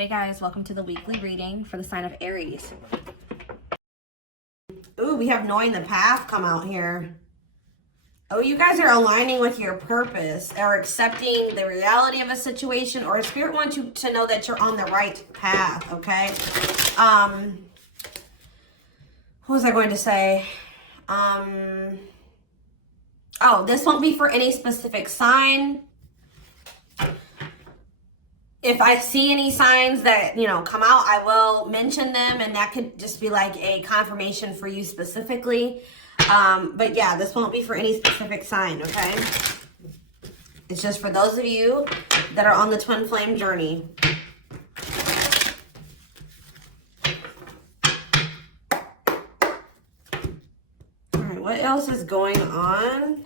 Hey guys, welcome to the weekly reading for the sign of Aries. Ooh, we have knowing the path come out here. Oh, you guys are aligning with your purpose or accepting the reality of a situation, or Spirit wants you to know that you're on the right path, okay? What was I going to say? Oh, this won't be for any specific sign. If I see any signs that, come out, I will mention them, and that could just be like a confirmation for you specifically. But yeah, this won't be for any specific sign, okay? It's just for those of you that are on the twin flame journey. All right, what else is going on?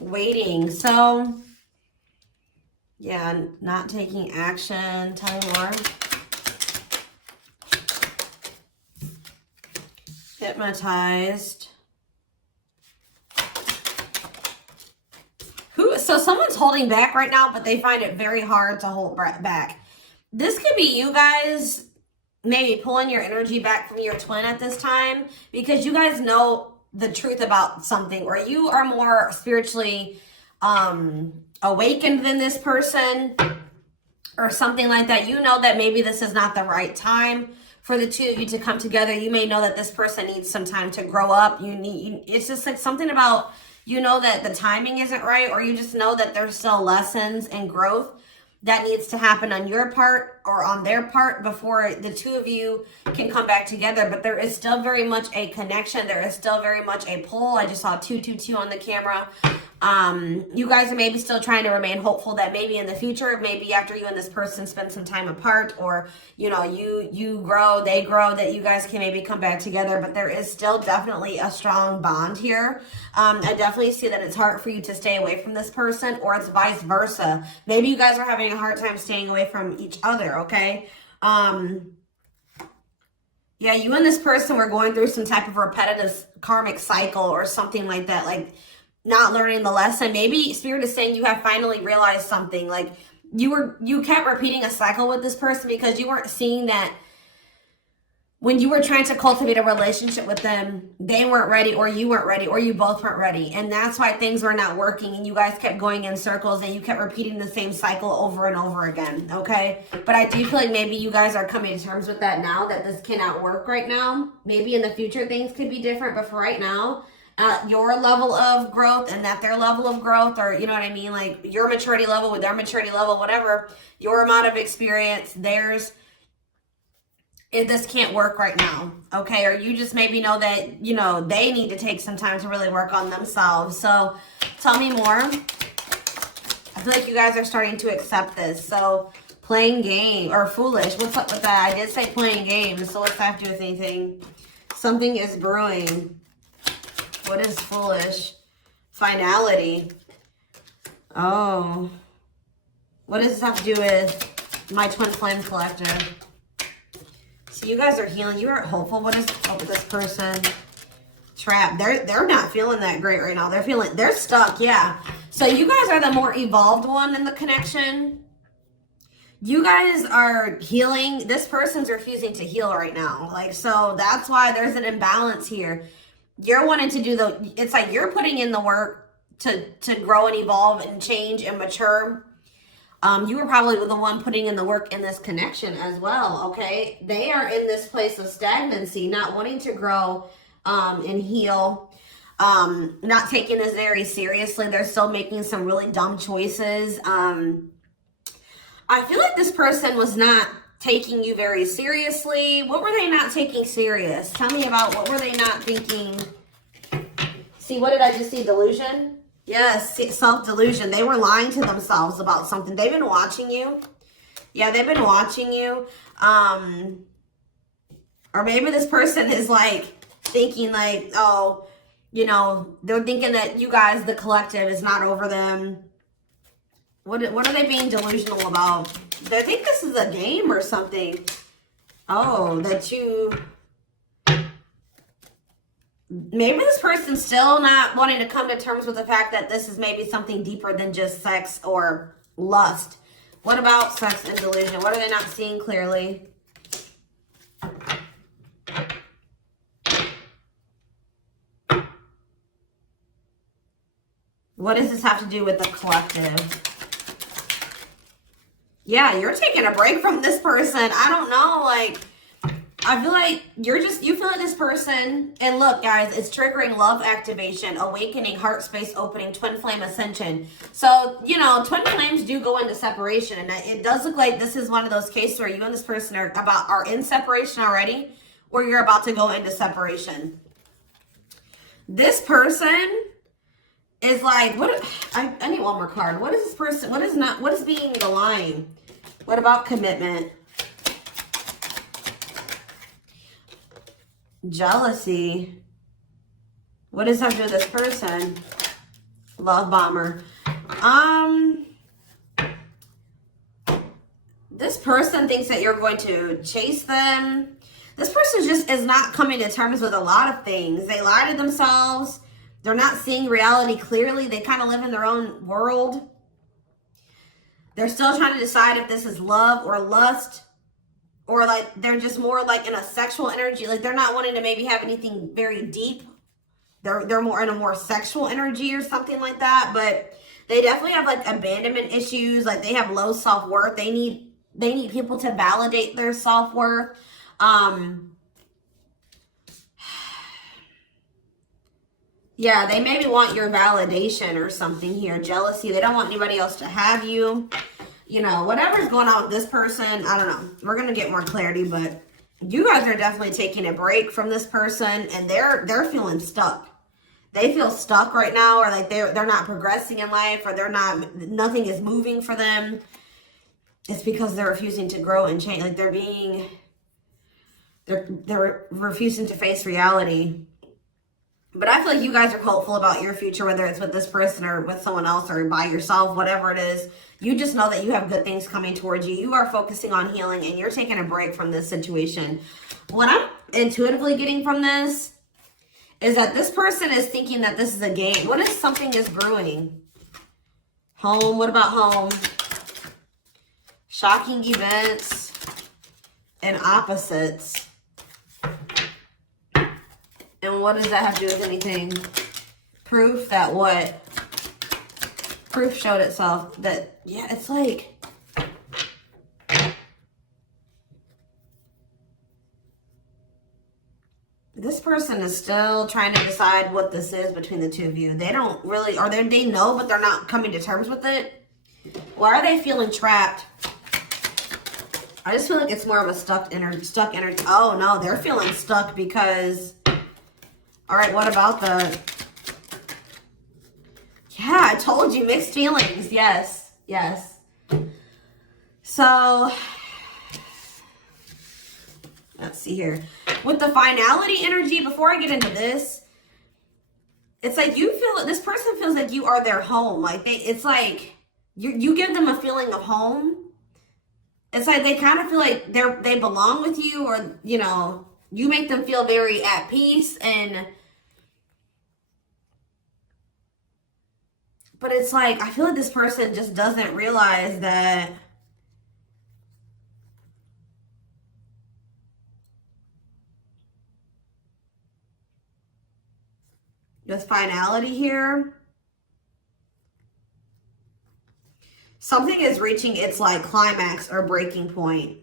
Waiting. So, yeah, not taking action. Tell me more. Hypnotized. So someone's holding back right now, but they find it very hard to hold back. This could be you guys maybe pulling your energy back from your twin at this time, because you guys know the truth about something, or you are more spiritually awakened than this person or something like that. You know that maybe this is not the right time for the two of you to come together. You may know that this person needs some time to grow up. It's just like something about, that the timing isn't right, or you just know that there's still lessons and growth that needs to happen on your part or on their part before the two of you can come back together. But there is still very much a connection. There is still very much a pull. I just saw 222 on the camera. You guys are maybe still trying to remain hopeful that maybe in the future, maybe after you and this person spend some time apart, or, you grow, they grow, that you guys can maybe come back together. But there is still definitely a strong bond here. I definitely see that it's hard for you to stay away from this person, or it's vice versa. Maybe you guys are having a hard time staying away from each other, okay? Yeah, you and this person were going through some type of repetitive karmic cycle or something like that, like not learning the lesson. Maybe Spirit is saying you have finally realized something. Like you kept repeating a cycle with this person because you weren't seeing that when you were trying to cultivate a relationship with them, they weren't ready, or you weren't ready, or you both weren't ready. And that's why things were not working, and you guys kept going in circles, and you kept repeating the same cycle over and over again, okay? But I do feel like maybe you guys are coming to terms with that now, that this cannot work right now. Maybe in the future things could be different, but for right now, your level of growth and that their level of growth, or you know what I mean, like your maturity level with their maturity level, whatever, your amount of experience, theirs, this can't work right now, okay? Or you just maybe know that, they need to take some time to really work on themselves. So tell me more. I feel like you guys are starting to accept this. So playing game or foolish, what's up with that? I did say playing games, so what's that have to do with anything? Something is brewing. What is foolish? Finality. Oh. What does this have to do with my twin flame collector? So you guys are healing. You are hopeful. What is up with this person? Trapped. They're not feeling that great right now. They're stuck. Yeah. So you guys are the more evolved one in the connection. You guys are healing. This person's refusing to heal right now. So that's why there's an imbalance here. You're wanting to do it's like you're putting in the work to grow and evolve and change and mature. You were probably the one putting in the work in this connection as well, okay? They are in this place of stagnancy, not wanting to grow and heal, not taking this very seriously. They're still making some really dumb choices. I feel like this person was not taking you very seriously. What were they not taking serious? Tell me about what were they not thinking? See, what did I just see? Delusion? Yes, self-delusion. They were lying to themselves about something. They've been watching you. Yeah, they've been watching you. Or maybe this person is thinking oh, they're thinking that you guys, the collective, is not over them. What are they being delusional about? They think this is a game or something. Oh, that you... Maybe this person's still not wanting to come to terms with the fact that this is maybe something deeper than just sex or Lust. What about sex and delusion? What are they not seeing clearly? What does this have to do with the collective? Yeah, you're taking a break from this person. I don't know, like, I feel like you feel like this person, and look, guys, it's triggering love activation, awakening, heart space opening, twin flame ascension. So, you know, twin flames do go into separation, and it does look like this is one of those cases where you and this person are in separation already, or you're about to go into separation. This person is like, I need one more card. What is this person, what is being the line? What about commitment? Jealousy. What does that do with this person? Love bomber. This person thinks that you're going to chase them. This person just is not coming to terms with a lot of things. They lie to themselves. They're not seeing reality clearly. They kind of live in their own world. They're still trying to decide if this is love or lust. Or like they're just more like in a sexual energy. Like they're not wanting to maybe have anything very deep. They're more in a more sexual energy or something like that. But they definitely have like abandonment issues. Like they have low self-worth. They need people to validate their self-worth. Yeah, they maybe want your validation or something here. Jealousy. They don't want anybody else to have you. You know, whatever's going on with this person, I don't know. We're going to get more clarity, but you guys are definitely taking a break from this person, and they're feeling stuck. They feel stuck right now, or like they're not progressing in life, or nothing is moving for them. It's because they're refusing to grow and change. Like they're refusing to face reality. But I feel like you guys are hopeful about your future, whether it's with this person or with someone else or by yourself, whatever it is. You just know that you have good things coming towards you. You are focusing on healing, and you're taking a break from this situation. What I'm intuitively getting from this is that this person is thinking that this is a game. What if something is brewing? Home. What about home? Shocking events and opposites. And what does that have to do with anything? Proof that what? Proof showed itself that, yeah, it's like, this person is still trying to decide what this is between the two of you. They don't really, or they know, but they're not coming to terms with it. Why are they feeling trapped? I just feel like it's more of a stuck energy. Oh no, they're feeling stuck because, all right, what about the, yeah, I told you, mixed feelings. Yes, yes. So, let's see here. With the finality energy, before I get into this, it's like you feel, this person feels like you are their home. Like it's like you give them a feeling of home. It's like they kind of feel like they belong with you, or, you know, you make them feel very at peace. But it's like, I feel like this person just doesn't realize that with finality here, something is reaching its like climax or breaking point.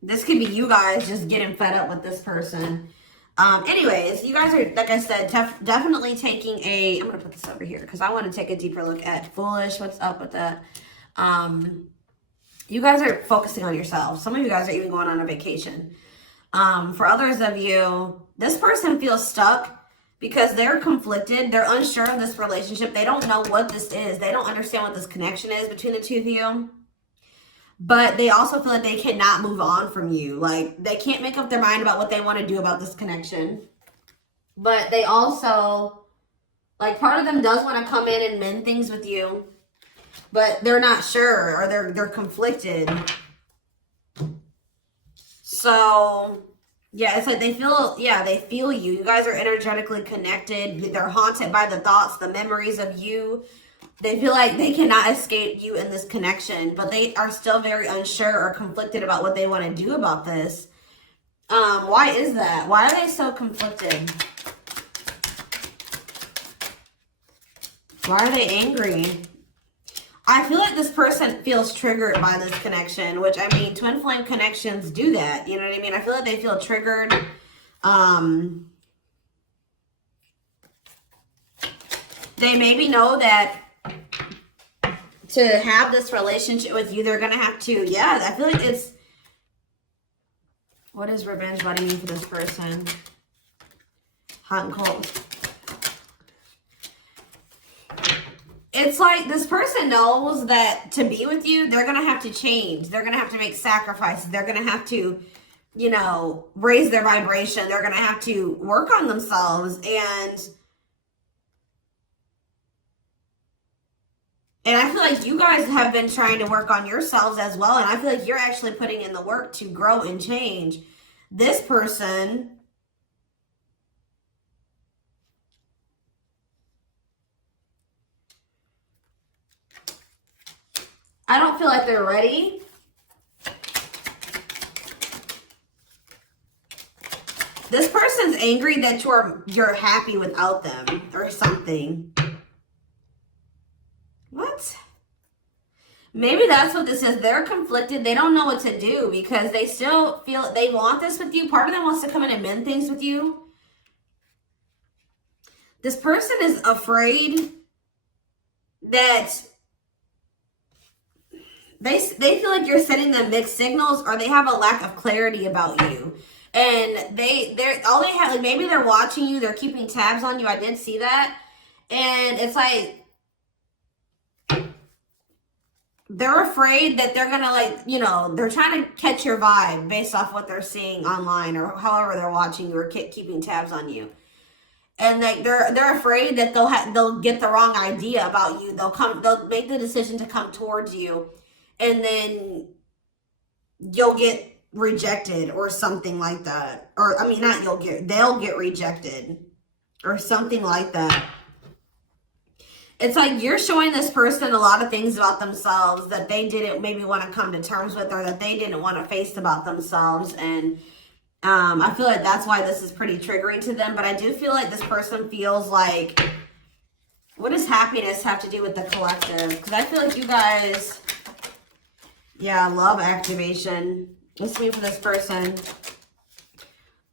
This could be you guys just getting fed up with this person. Anyways, you guys are, like I said, definitely taking I'm going to put this over here because I want to take a deeper look at foolish. What's up with that? You guys are focusing on yourselves. Some of you guys are even going on a vacation. For others of you, this person feels stuck because they're conflicted. They're unsure of this relationship. They don't know what this is. They don't understand what this connection is between the two of you. But they also feel like they cannot move on from you. Like, they can't make up their mind about what they want to do about this connection. But they also, like, part of them does want to come in and mend things with you. But they're not sure, or they're conflicted. So, yeah, it's like they feel you. You guys are energetically connected. They're haunted by the thoughts, the memories of you. They feel like they cannot escape you in this connection, but they are still very unsure or conflicted about what they want to do about this. Why is that? Why are they so conflicted? Why are they angry? I feel like this person feels triggered by this connection, which, I mean, twin flame connections do that. You know what I mean? I feel like they feel triggered. They maybe know that to have this relationship with you, they're going to have to, yeah, I feel like it's, what does revenge body mean for this person? Hot and cold. It's like this person knows that to be with you, they're going to have to change. They're going to have to make sacrifices. They're going to have to, you know, raise their vibration. They're going to have to work on themselves. And I feel like you guys have been trying to work on yourselves as well. And I feel like you're actually putting in the work to grow and change. This person, I don't feel like they're ready. This person's angry that you're happy without them or something. What? Maybe that's what this is. They're conflicted. They don't know what to do because they still feel they want this with you. Part of them wants to come in and mend things with you. This person is afraid that they feel like you're sending them mixed signals, or they have a lack of clarity about you. And they're all they have, like, maybe they're watching you, they're keeping tabs on you. I did see that. And it's like they're afraid that they're gonna, like, you know, they're trying to catch your vibe based off what they're seeing online or however they're watching you or keeping tabs on you. And like they're afraid that they'll get the wrong idea about you. They'll make the decision to come towards you, and then you'll get rejected or something like that. Or I mean, they'll get rejected or something like that. It's like you're showing this person a lot of things about themselves that they didn't maybe want to come to terms with, or that they didn't want to face about themselves. And I feel like that's why this is pretty triggering to them. But I do feel like this person feels like, what does happiness have to do with the collective? Because I feel like you guys, yeah, love activation. Let's see for this person.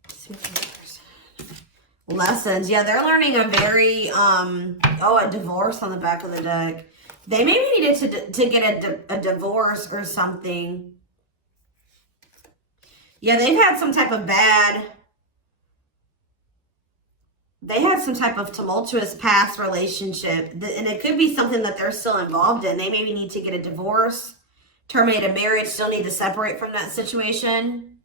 Let's see for this person. Lessons. Yeah, they're learning a very, a divorce on the back of the deck. They maybe needed to get a divorce or something. Yeah, they had some type of tumultuous past relationship. And it could be something that they're still involved in. They maybe need to get a divorce, terminate a marriage, still need to separate from that situation.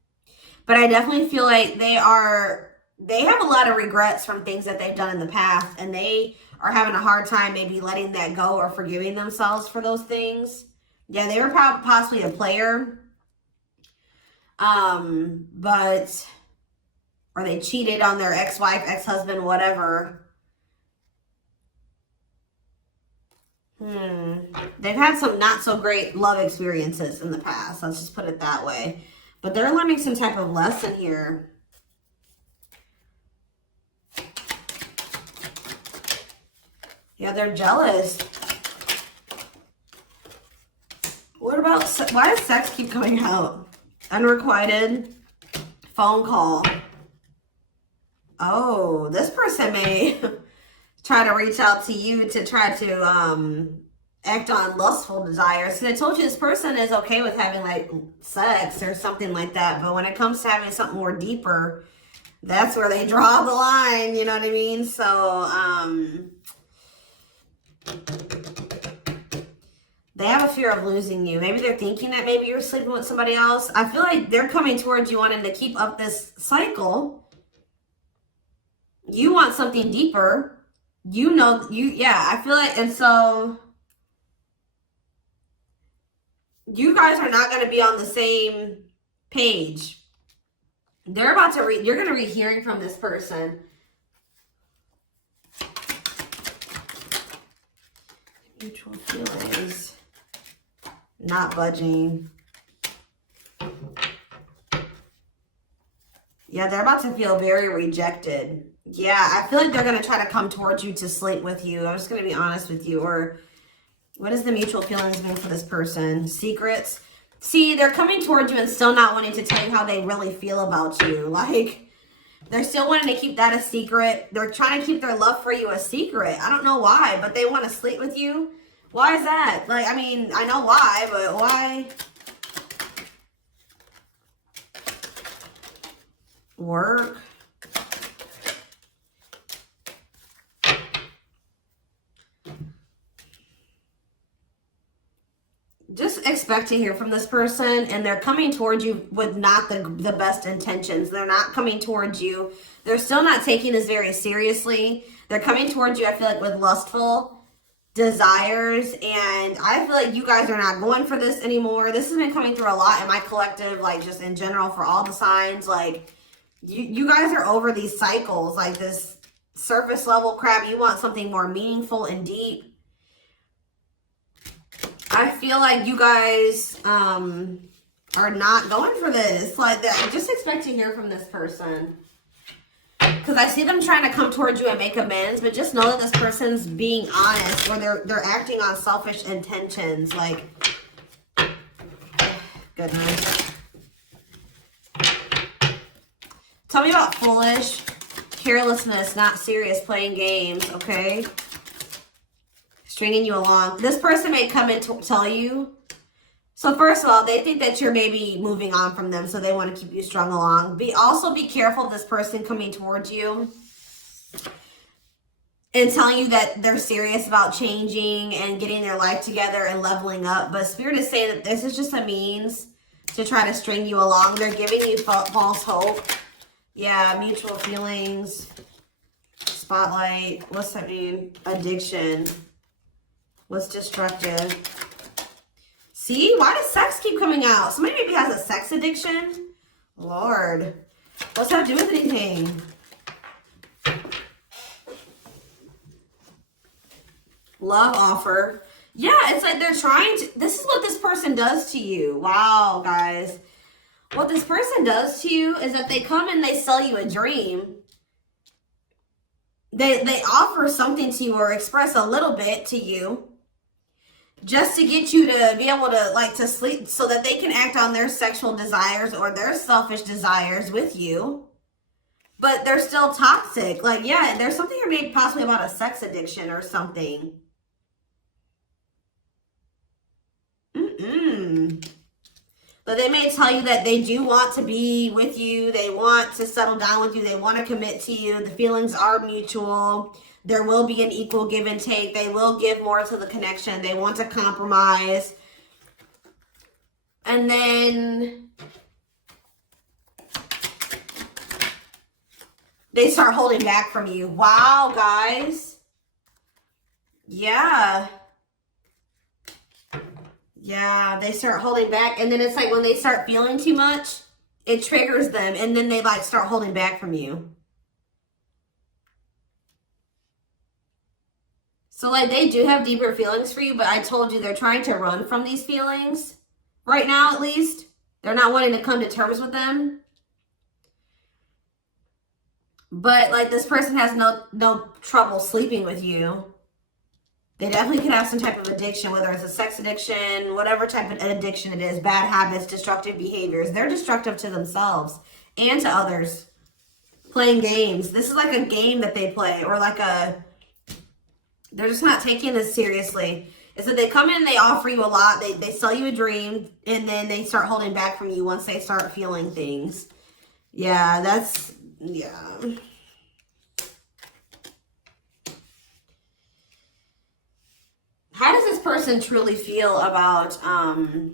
But I definitely feel like they have a lot of regrets from things that they've done in the past. And they are having a hard time maybe letting that go or forgiving themselves for those things. Yeah, they were possibly a player. Or they cheated on their ex-wife, ex-husband, whatever. They've had some not so great love experiences in the past. Let's just put it that way. But they're learning some type of lesson here. Yeah, they're jealous. What about, why does sex keep coming out? Unrequited phone call. Oh, this person may try to reach out to you to try to act on lustful desires. So I told you this person is okay with having like sex or something like that. But when it comes to having something more deeper, that's where they draw the line. You know what I mean? So they have a fear of losing you. Maybe they're thinking that maybe you're sleeping with somebody else. I feel like they're coming towards you wanting to keep up this cycle. You want something deeper. I feel like, and so you guys are not going to be on the same page. You're going to be hearing from this person. Mutual feelings. Not budging. Yeah, they're about to feel very rejected. Yeah, I feel like they're going to try to come towards you to sleep with you. I'm just going to be honest with you. Or what does the mutual feelings mean for this person? Secrets. See, they're coming towards you and still not wanting to tell you how they really feel about you. Like, they're still wanting to keep that a secret. They're trying to keep their love for you a secret. I don't know why, but they want to sleep with you. Why is that? Like, I mean, I know why, but why? Work. Just expect to hear from this person, and they're coming towards you with not the best intentions. They're not coming towards you. They're still not taking this very seriously. They're coming towards you, I feel like, with lustful desires, and I feel like you guys are not going for this anymore. This has been coming through a lot in my collective, like just in general for all the signs. Like, you guys are over these cycles, like this surface level crap. You want something more meaningful and deep. I feel like you guys are not going for this. Like, just expect to hear from this person. Because I see them trying to come towards you and make amends, but just know that this person's being honest, or they're acting on selfish intentions. Like, goodness. Tell me about foolish, carelessness, not serious, playing games, okay? Stringing you along. This person may come and tell you. So first of all, they think that you're maybe moving on from them, so they want to keep you strung along. Also be careful of this person coming towards you and telling you that they're serious about changing and getting their life together and leveling up. But Spirit is saying that this is just a means to try to string you along. They're giving you false hope. Yeah, mutual feelings. Spotlight. What's that mean? Addiction. What's destructive? See? Why does sex keep coming out? Somebody maybe has a sex addiction? Lord. What's that do with anything? Love offer. Yeah, it's like they're trying to... This is what this person does to you. Wow, guys. What this person does to you is that they come and they sell you a dream. They offer something to you or express a little bit to you, just to get you to be able to, like, to sleep, so that they can act on their sexual desires or their selfish desires with you. But they're still toxic. Like, yeah, there's something here maybe possibly about a sex addiction or something. But they may tell you that they do want to be with you. They want to settle down with you. They want to commit to you. The feelings are mutual. There will be an equal give and take. They will give more to the connection. They want to compromise. And then they start holding back from you. Wow, guys. Yeah. Yeah, they start holding back. And then it's like when they start feeling too much, it triggers them. And then they like start holding back from you. So like they do have deeper feelings for you, but I told you they're trying to run from these feelings. Right now, at least. They're not wanting to come to terms with them. But like this person has no trouble sleeping with you. They definitely could have some type of addiction, whether it's a sex addiction, whatever type of addiction it is, bad habits, destructive behaviors. They're destructive to themselves and to others. Playing games. This is like a game that they play, or like they're just not taking this seriously. It's that they come in, they offer you a lot, they sell you a dream, and then they start holding back from you once they start feeling things. Yeah, yeah. How does this person truly feel about, my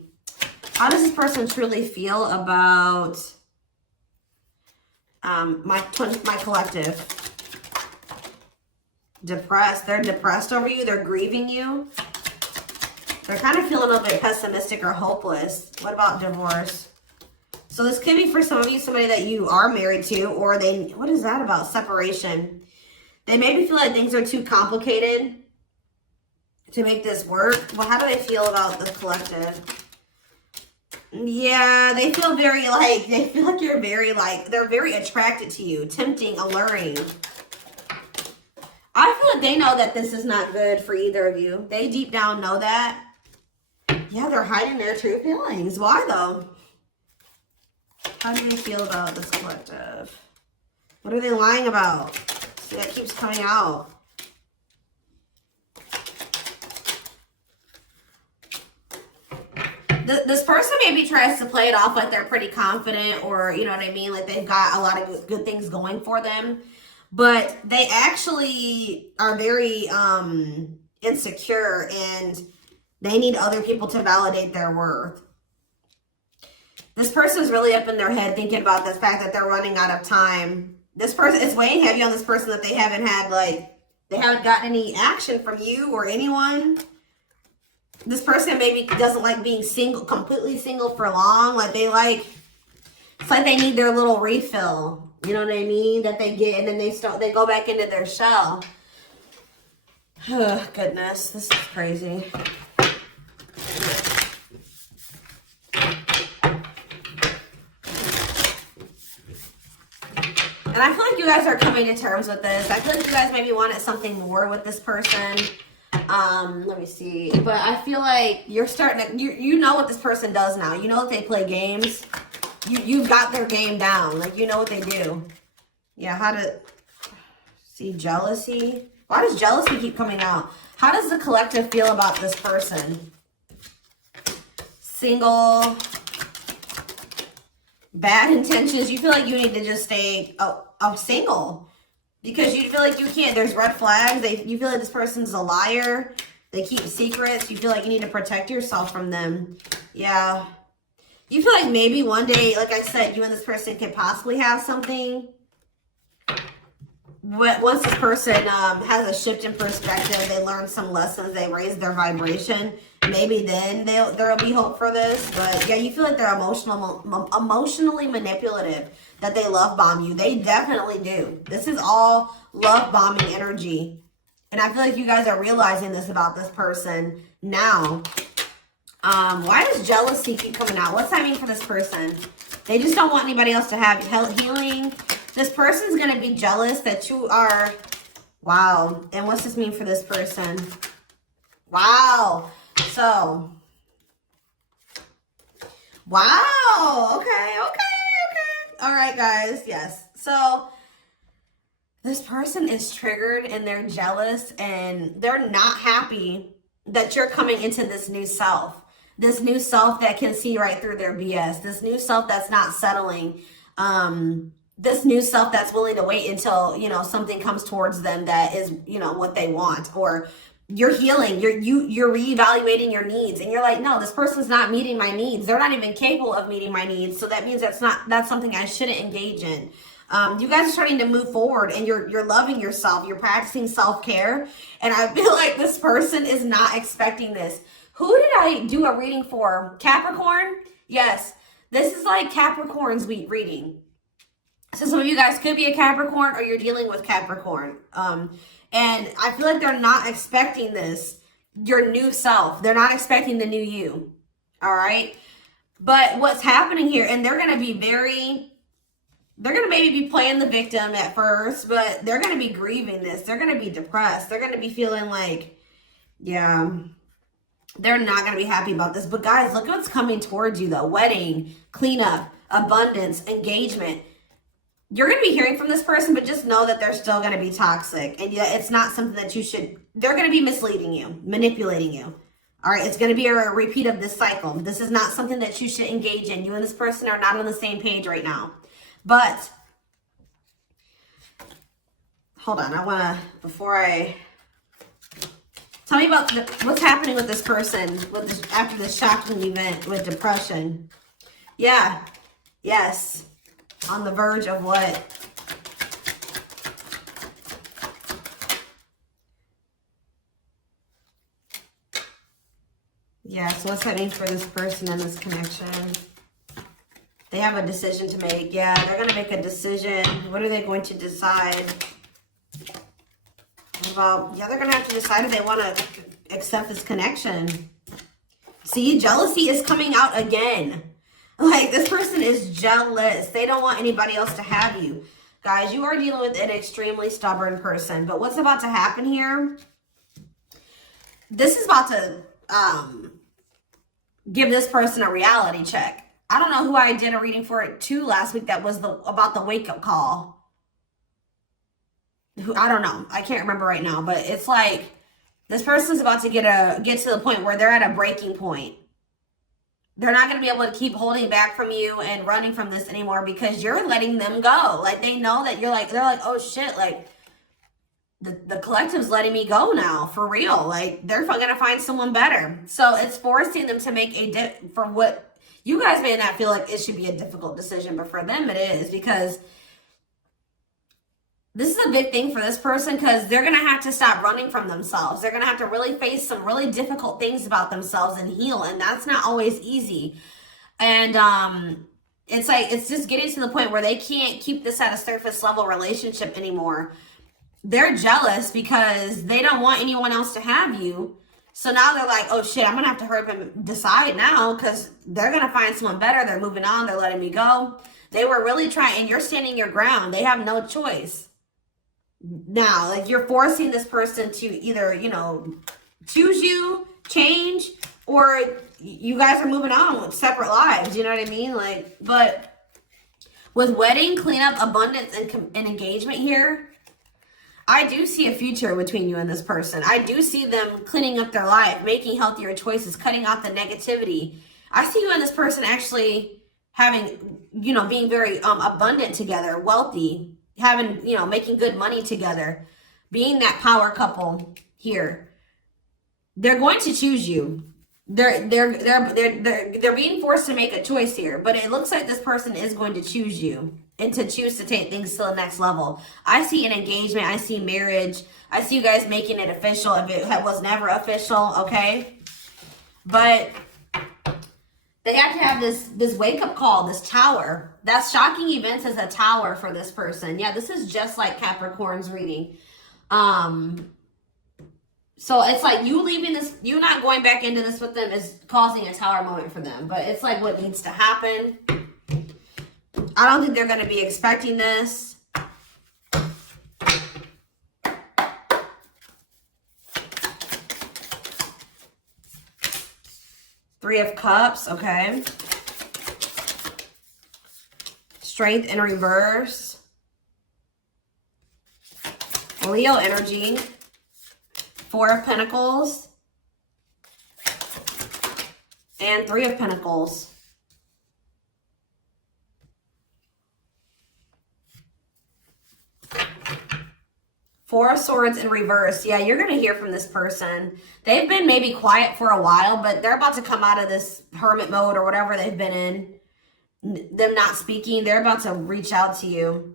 collective? Depressed. They're depressed over you. They're grieving you. They're kind of feeling a little bit pessimistic or hopeless. What about divorce? So this could be for some of you, somebody that you are married to, or what is that about? Separation. They maybe feel like things are too complicated to make this work. Well, how do they feel about the collective? Yeah, they feel very like, they feel like you're very like, they're very attracted to you, tempting, alluring. I feel like they know that this is not good for either of you. They deep down know that. Yeah, they're hiding their true feelings. Why though? How do they feel about this collective? What are they lying about? See, that keeps coming out. This person maybe tries to play it off like they're pretty confident, or you know what I mean, like they've got a lot of good things going for them, but they actually are very insecure, and they need other people to validate their worth. This person's really up in their head thinking about the fact that they're running out of time. This person is weighing heavy on this person that they haven't had, like, they haven't gotten any action from you or anyone. This person maybe doesn't like being single, completely single for long. Like they like, it's like they need their little refill. You know what I mean? That they get, and then they go back into their shell. Oh, goodness, this is crazy. And I feel like you guys are coming to terms with this. I feel like you guys maybe wanted something more with this person. Let me see. But I feel like you're starting to, you know what this person does now. You know that they play games. You've got their game down. Like, you know what they do. Yeah, how to see jealousy. Why does jealousy keep coming out? How does the collective feel about this person? Single. Bad intentions. You feel like you need to just stay single. Because you feel like you can't, there's red flags. You feel like this person's a liar. They keep secrets. You feel like you need to protect yourself from them. Yeah. You feel like maybe one day, like I said, you and this person could possibly have something. Once this person has a shift in perspective, they learn some lessons, they raise their vibration, maybe then there'll be hope for this. But yeah, you feel like they're emotionally manipulative, that they love bomb you. They definitely do. This is all love bombing energy. And I feel like you guys are realizing this about this person now. Why does jealousy keep coming out? What's that mean for this person? They just don't want anybody else to have healing. This person's going to be jealous that you are, wow. And what's this mean for this person? Wow. So, wow. Okay. All right, guys. Yes. So, this person is triggered and they're jealous and they're not happy that you're coming into this new self. This new self that can see right through their BS. This new self that's not settling. This new self that's willing to wait until, you know, something comes towards them that is, you know, what they want. Or you're healing, you're reevaluating your needs, and you're like, no, this person's not meeting my needs. They're not even capable of meeting my needs. So that means that's something I shouldn't engage in. You guys are starting to move forward, and you're loving yourself. You're practicing self-care. And I feel like this person is not expecting this. Who did I do a reading for? Capricorn? Yes. This is like Capricorn's week reading. So some of you guys could be a Capricorn, or you're dealing with Capricorn. And I feel like they're not expecting this, your new self. They're not expecting the new you. All right. But what's happening here, and they're going to be they're going to maybe be playing the victim at first, but they're going to be grieving this. They're going to be depressed. They're going to be feeling like, yeah, they're not going to be happy about this. But guys, look what's coming towards you though. Wedding, cleanup, abundance, engagement. You're going to be hearing from this person, but just know that they're still going to be toxic. And yeah, it's not something that you should, they're going to be misleading you, manipulating you. All right, it's going to be a repeat of this cycle. This is not something that you should engage in. You and this person are not on the same page right now. But, hold on, I want to, tell me about what's happening with this person after this shocking event with depression. Yeah, yes. On the verge of what? Yeah, so what's that mean for this person and this connection? They have a decision to make. Yeah, they're going to make a decision. What are they going to decide? About, yeah, they're going to have to decide if they want to accept this connection. See, jealousy is coming out again. Like, this person is jealous. They don't want anybody else to have you. Guys, you are dealing with an extremely stubborn person. But what's about to happen here? This is about to give this person a reality check. I don't know who I did a reading for it too last week that was about the wake-up call. I don't know. I can't remember right now. But it's like this person's about to get to the point where they're at a breaking point. They're not going to be able to keep holding back from you and running from this anymore because you're letting them go. Like, they know that they're like, oh shit, like the collective's letting me go now, for real. Like, they're going to find someone better. So it's forcing them to make for what you guys may not feel like it should be a difficult decision, but for them it is, because this is a big thing for this person, because they're going to have to stop running from themselves. They're going to have to really face some really difficult things about themselves and heal. And that's not always easy. And it's like, it's just getting to the point where they can't keep this at a surface level relationship anymore. They're jealous because they don't want anyone else to have you. So now they're like, oh shit, I'm going to have to hurry up and decide now, because they're going to find someone better. They're moving on. They're letting me go. They were really trying, and you're standing your ground. They have no choice. Now, like, you're forcing this person to either, you know, choose you, change, or you guys are moving on with separate lives. You know what I mean? Like, but with wedding, cleanup, abundance, and engagement here, I do see a future between you and this person. I do see them cleaning up their life, making healthier choices, cutting out the negativity. I see you and this person actually having, you know, being very abundant together, wealthy, having, you know, making good money together, being that power couple here. They're going to choose you. They're being forced to make a choice here, but it looks like this person is going to choose you and to choose to take things to the next level. I see an engagement. I see marriage. I see you guys making it official if it was never official, okay? But they have to have this wake-up call, this tower. That's shocking events as a tower for this person. Yeah, this is just like Capricorn's reading. So it's like you leaving this, you not going back into this with them is causing a tower moment for them. But it's like what needs to happen. I don't think they're going to be expecting this. Three of Cups, okay. Strength in reverse. Leo energy. Four of Pentacles. And Three of Pentacles. Four of Swords in reverse. Yeah, you're going to hear from this person. They've been maybe quiet for a while, but they're about to come out of this hermit mode or whatever they've been in. Them not speaking. They're about to reach out to you.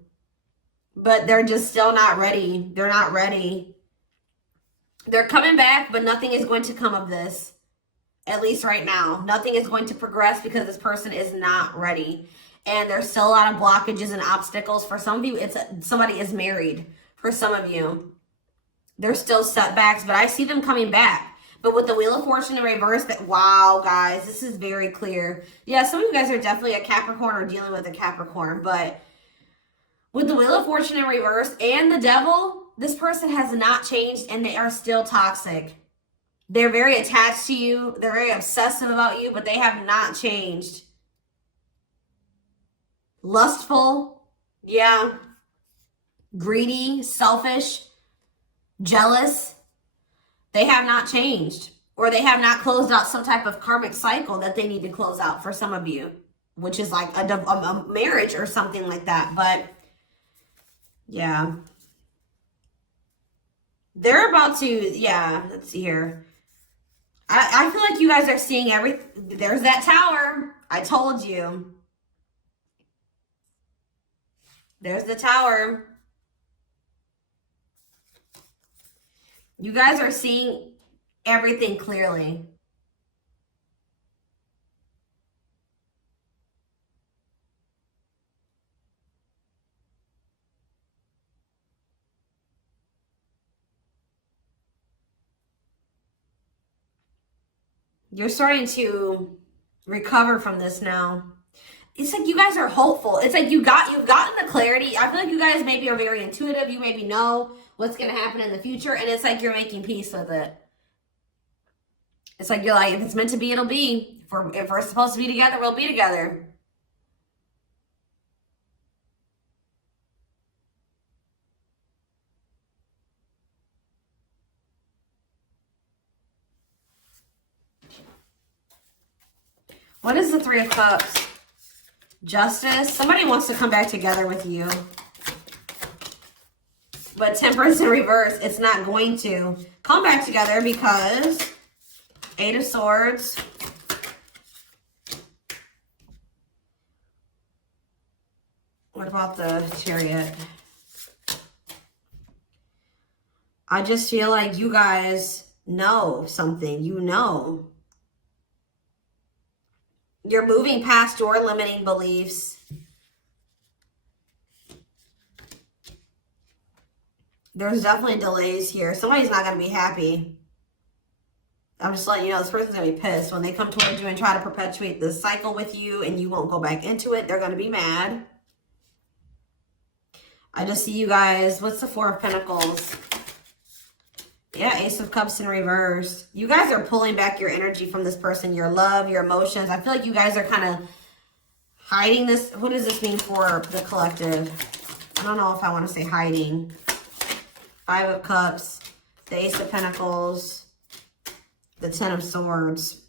But they're just still not ready. They're not ready. They're coming back, but nothing is going to come of this. At least right now. Nothing is going to progress because this person is not ready. And there's still a lot of blockages and obstacles. For some of you, somebody is married. For some of you, there's still setbacks, but I see them coming back. But with the Wheel of Fortune in reverse, wow, guys, this is very clear. Yeah, some of you guys are definitely a Capricorn or dealing with a Capricorn, but with the Wheel of Fortune in reverse and the Devil, this person has not changed and they are still toxic. They're very attached to you. They're very obsessive about you, but they have not changed. Lustful, yeah. Greedy, selfish, jealous. They have not changed, or they have not closed out some type of karmic cycle that they need to close out for some of you, which is like a marriage or something like that. But yeah, they're about to, yeah, let's see here. I feel like you guys are seeing everything. There's that tower. I told you. There's the tower. You guys are seeing everything clearly. You're starting to recover from this now. It's like you guys are hopeful. It's like you've gotten the clarity. I feel like you guys maybe are very intuitive. You maybe know what's going to happen in the future. And it's like you're making peace with it. It's like you're like, if it's meant to be, it'll be. If we're supposed to be together, we'll be together. What is the Three of Cups? Justice. Somebody wants to come back together with you. But Temperance in reverse, it's not going to come back together because Eight of Swords. What about the Chariot? I just feel like you guys know something. You know. You're moving past your limiting beliefs. There's definitely delays here. Somebody's not going to be happy. I'm just letting you know this person's going to be pissed. When they come towards you and try to perpetuate this cycle with you and you won't go back into it, they're going to be mad. I just see you guys. What's the Four of Pentacles? Yeah, Ace of Cups in reverse. You guys are pulling back your energy from this person, your love, your emotions. I feel like you guys are kind of hiding this. What does this mean for the collective? I don't know if I want to say hiding. Five of Cups, the Ace of Pentacles, the Ten of Swords.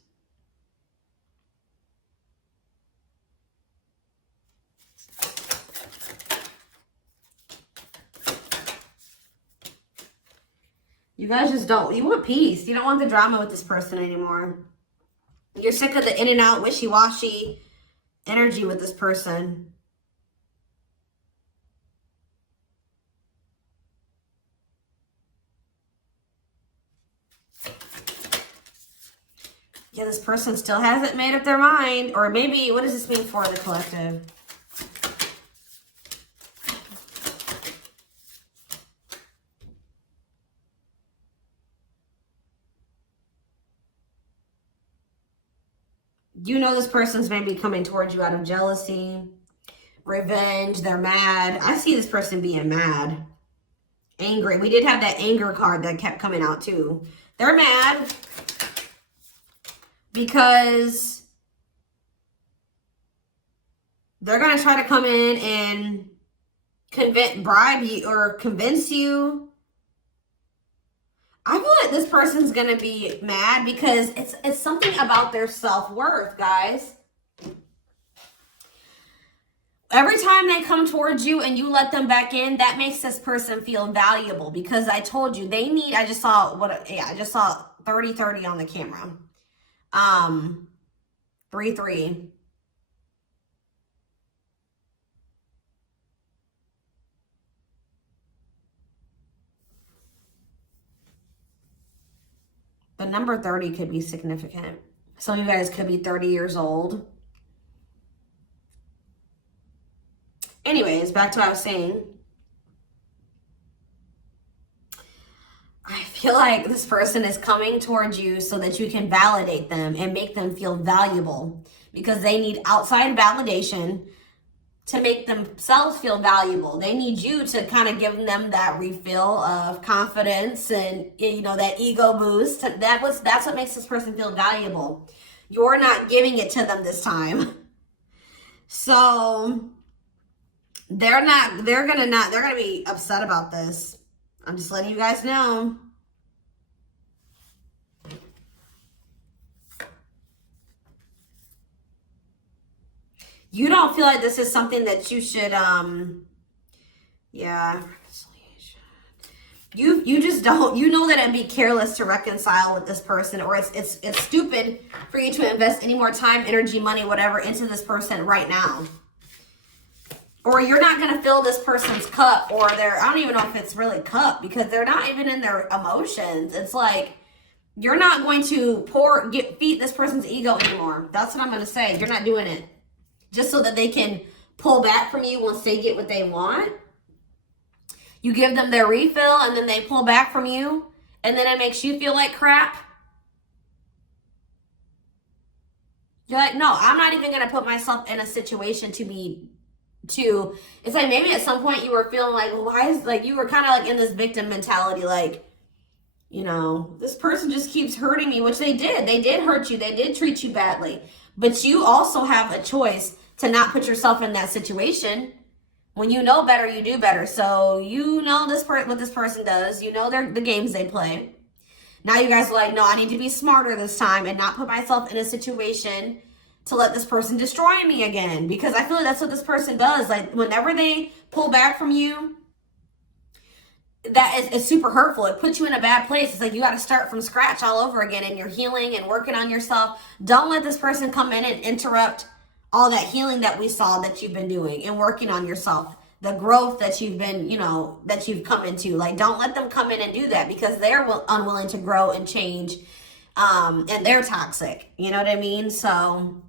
You guys just don't, you want peace. You don't want the drama with this person anymore. You're sick of the in and out, wishy-washy energy with this person. Yeah, this person still hasn't made up their mind. Or maybe, what does this mean for the collective? You know this person's maybe coming towards you out of jealousy, revenge. They're mad. I see this person being mad, angry. We did have that anger card that kept coming out too. They're mad because they're going to try to come in and bribe you or convince you. I feel like this person's going to be mad because it's something about their self-worth, guys. Every time they come towards you and you let them back in, that makes this person feel valuable because I told you they need, I just saw 30-30 on the camera. 3-3. The number 30 could be significant. Some of you guys could be 30 years old. Anyways, back to what I was saying. I feel like this person is coming towards you so that you can validate them and make them feel valuable because they need outside validation to make themselves feel valuable. They need you to kind of give them that refill of confidence and, you know, that ego boost. That's what makes this person feel valuable. You're not giving it to them this time. So they're gonna be upset about this. I'm just letting you guys know. You don't feel like this is something that you should, yeah. You just don't, you know that it'd be careless to reconcile with this person, or it's stupid for you to invest any more time, energy, money, whatever into this person right now. Or you're not going to fill this person's cup, or I don't even know if it's really cup because they're not even in their emotions. It's like, you're not going to feed this person's ego anymore. That's what I'm going to say. You're not doing it. Just so that they can pull back from you once they get what they want. You give them their refill and then they pull back from you. And then it makes you feel like crap. You're like, no, I'm not even gonna put myself in a situation it's like maybe at some point you were feeling like, well, why is, like, you were kind of like in this victim mentality, like, you know, this person just keeps hurting me, which they did hurt you, they did treat you badly, but you also have a choice to not put yourself in that situation. When you know better, you do better. So you know what this person does, you know the games they play. Now you guys are like, no, I need to be smarter this time and not put myself in a situation to let this person destroy me again, because I feel like that's what this person does. Like, whenever they pull back from you, that is super hurtful. It puts you in a bad place. It's like you got to start from scratch all over again, and you're healing and working on yourself. Don't let this person come in and interrupt all that healing that we saw that you've been doing and working on yourself, the growth that you've been, you know, that you've come into. Like, don't let them come in and do that, because they're unwilling to grow and change, and they're toxic. You know what I mean? So